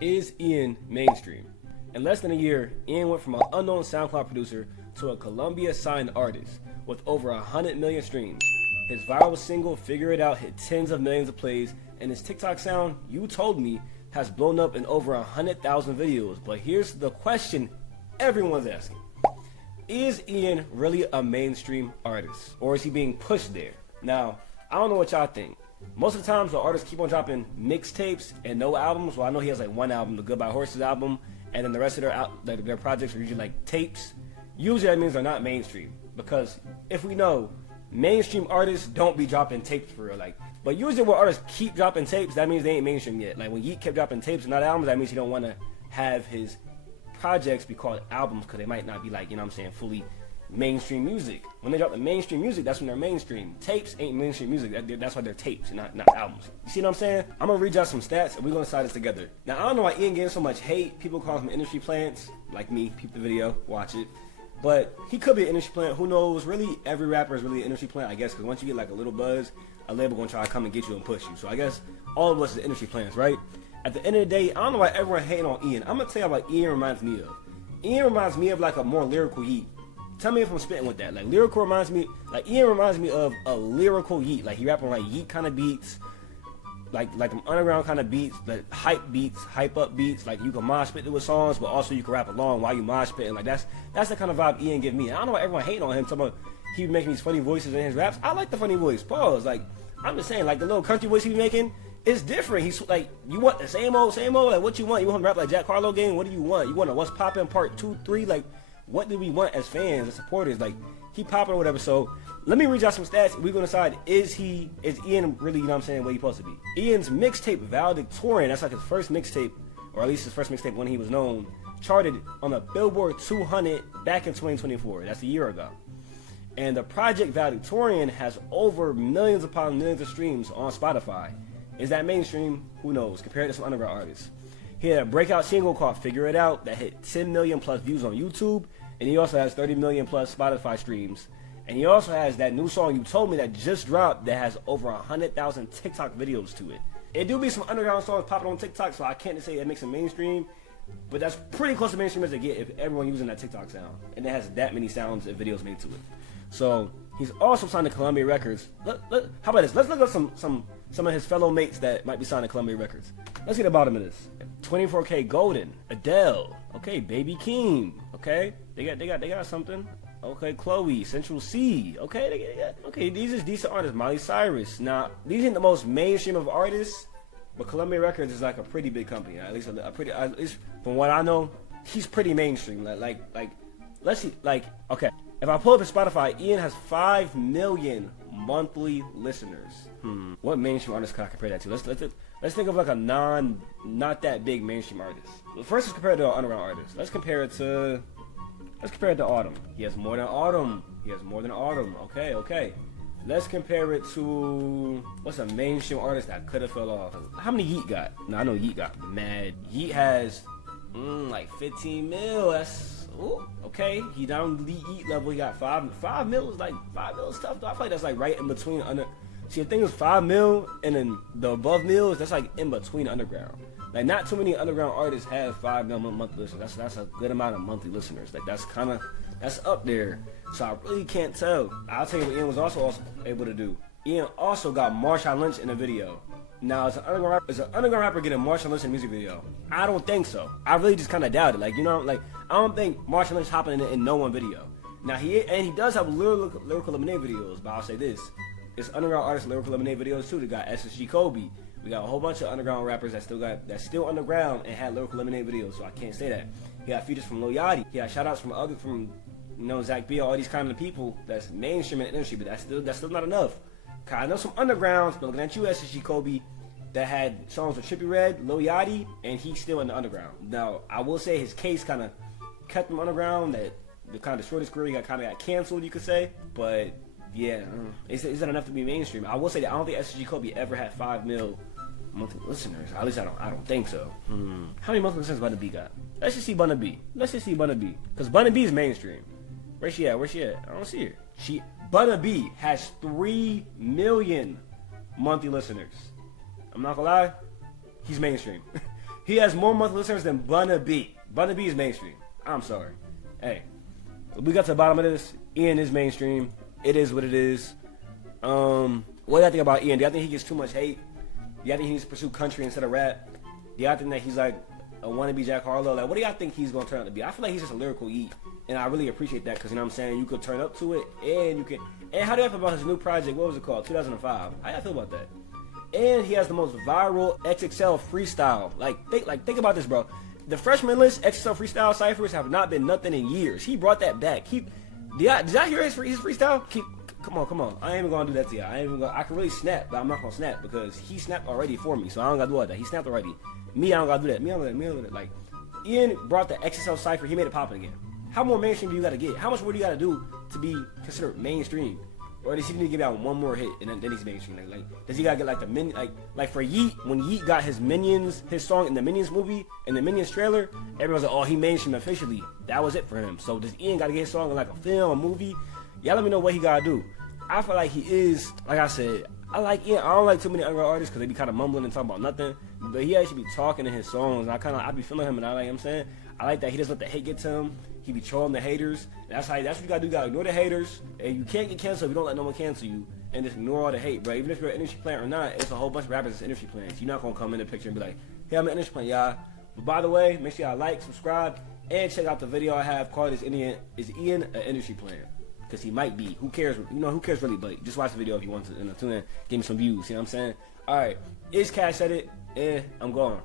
Is Ian mainstream? In less than a year, Ian went from an unknown SoundCloud producer to a Columbia signed artist with over 100 million streams. His viral single Figure It Out hit tens of millions of plays, and his TikTok sound, You Told Me, has blown up in over 100,000 videos. But here's the question everyone's asking. Is Ian really a mainstream artist, or is he being pushed there? Now, I don't know what y'all think. Most of the times, the artists keep on dropping mixtapes and no albums. Well, I know he has like one album, the Goodbye Horses album, and then the rest of their projects are usually like tapes. Usually that means they're not mainstream, because if we know, mainstream artists don't be dropping tapes for real. But usually when artists keep dropping tapes, that means they ain't mainstream yet. Like when Yeat kept dropping tapes and not albums, that means he don't want to have his projects be called albums, because they might not be like, you know what I'm saying, fully mainstream music. When they drop the mainstream music, that's when they're mainstream. Tapes ain't mainstream music. That's why they're tapes, not albums. You see what I'm saying? I'm gonna read y'all some stats and we're gonna decide this together. Now, I don't know why Ian getting so much hate. People call him industry plants, like me. Peep the video, watch it. But he could be an industry plant. Who knows? Really, every rapper is really an industry plant, I guess, because once you get like a little buzz, a label gonna try to come and get you and push you. So I guess all of us is industry plants, right? At the end of the day, I don't know why everyone hating on Ian. I'm gonna tell you what Ian reminds me of. Ian reminds me of like a more lyrical Yeat. Tell me if I'm spitting with that. Like lyrical reminds me, like Ian reminds me of a lyrical Yeat. Like he rapping like Yeat kind of beats, like them underground kind of beats, like hype up beats. Like you can mosh pit with songs, but also you can rap along while you mosh pitting. Like that's the kind of vibe Ian give me. I don't know why everyone hating on him. Talking about he making these funny voices in his raps. I like the funny voice. Pause. Like I'm just saying, like the little country voice he be making. It's different. He's like, you want the same old? Like what you want? You want to rap like Jack Harlow game? What do you want? You want a What's Poppin' Part 2, 3? Like what do we want as fans and supporters? Like he popping or whatever. So let me read y'all some stats. We're gonna decide is Ian really, you know what I'm saying, what he's supposed to be. Ian's mixtape Valedictorian, that's like his first mixtape, or at least his first mixtape when he was known, charted on the Billboard 200 back in 2024. That's a year ago. And the project Valedictorian has over millions upon millions of streams on Spotify. Is that mainstream? Who knows? Compared to some underground artists. He had a breakout single called Figure It Out that hit 10 million plus views on YouTube, and he also has 30 million plus Spotify streams. And he also has that new song You Told Me that just dropped that has over 100,000 TikTok videos to it. It do be some underground songs popping on TikTok, so I can't say it makes it mainstream, but that's pretty close to mainstream as they get if everyone using that TikTok sound. And it has that many sounds and videos made to it. So he's also signed to Columbia Records. How about this? Let's look up some of his fellow mates that might be signed to Columbia Records. Let's get to the bottom of this. 24K Golden, Adele, okay, Baby Keem, okay, they got something. Okay, Chloe, Central C. Okay, these is decent artists. Miley Cyrus. Now, these ain't the most mainstream of artists, but Columbia Records is like a pretty big company. At least from what I know, he's pretty mainstream. Like, let's see. Like, okay, if I pull up his Spotify, Ian has 5 million monthly listeners. What mainstream artist can I compare that to? Let's think of like a not that big mainstream artist. First, let's compare it to an underground artist. Let's compare it to Autumn. He has more than Autumn. Okay. Let's compare it to, what's a mainstream artist that could have fell off? How many Yeat got? No, I know Yeat got mad. Yeat has like 15 mil. That's okay. He down the Yeat level. He got 5 mil. Is like 5 mil is tough though. I feel like that's like right in between under. See, the thing is 5 mil and then the above mils. That's like in between underground. Like not too many underground artists have 5 million monthly listeners. That's a good amount of monthly listeners. Like that's up there. So I really can't tell. I'll tell you what Ian was also able to do. Ian also got Marshawn Lynch in a video. Now is an underground rapper getting Marshawn Lynch in a music video? I don't think so. I really just kind of doubt it. Like I don't think Marshawn Lynch hopping in no one video. Now he does have lyrical lemonade videos, but I'll say this: it's underground artists lyrical lemonade videos too. They got SSG Kobe. We got a whole bunch of underground rappers that's still underground and had lyrical lemonade videos, so I can't say that. He got features from Lil Yachty. He got shout outs from Zach Bill, all these kind of people that's mainstream in the industry, but that's still not enough. Cause I know some undergrounds, looking at you, SSG Kobe, that had songs with Trippie Redd, Lil Yachty, and he's still in the underground. Now, I will say his case kind of kept him underground, that the kind of destroyed his career, he got canceled, you could say, but yeah, is that enough to be mainstream? I will say that I don't think SSG Kobe ever had 5 mil monthly listeners. At least I don't think so. How many monthly listeners Bun B got? Let's just see Bun B. Because Bun B is mainstream. Where's she at? I don't see her. Bun B has 3 million monthly listeners. I'm not gonna lie, he's mainstream. He has more monthly listeners than Burna B. Burna B is mainstream. I'm sorry. Hey, we got to the bottom of this. Ian is mainstream. It is what it is. What do I think about Ian? Do I think he gets too much hate? Do I think he needs to pursue country instead of rap? Do I think that he's like a wannabe Jack Harlow? Like, what do y'all think he's gonna turn out to be? I feel like he's just a lyrical eat, and I really appreciate that because you know what I'm saying. You could turn up to it, and you can. And how do you feel about his new project? What was it called? 2005. How y'all feel about that? And he has the most viral XXL freestyle. Like think about this, bro. The freshman list XXL freestyle ciphers have not been nothing in years. He brought that back. Did y'all hear his freestyle? Come on. I ain't even gonna do that to y'all. I can really snap, but I'm not gonna snap because he snapped already for me, so I don't gotta do all that. He snapped already. Me, I don't gotta do that. Me, I don't do that. Like, Ian brought the XXL cipher. He made it poppin' again. How more mainstream do you gotta get? How much more do you gotta do to be considered mainstream? Or does he need to give out one more hit and then he's mainstream? Like, does he gotta get like the like for Yeet, when Yeet got his song in the Minions movie, in the Minions trailer, everyone's like, oh, he mainstream officially. That was it for him. So does Ian gotta get his song in like a film, a movie? Y'all let me know what he gotta do. I feel like he is, like I said, I like Ian. I don't like too many other artists because they be kind of mumbling and talking about nothing. But he actually be talking in his songs. And I be feeling him, and I like him saying. I like that he doesn't let the hate get to him. He be trolling the haters. That's what you gotta do. You gotta ignore the haters, and you can't get canceled if you don't let no one cancel you, and just ignore all the hate, bro. Even if you're an industry plant or not, it's a whole bunch of rappers that's industry plants. You're not gonna come in the picture and be like, hey, I'm an industry plant, y'all. But by the way, make sure y'all like, subscribe, and check out the video I have called "Is Ian an Industry Plant?" Because he might be. Who cares? You know, who cares really? But just watch the video if you want to. Tune in, give me some views. You know what I'm saying? All right. Is Cash at it? I'm gone.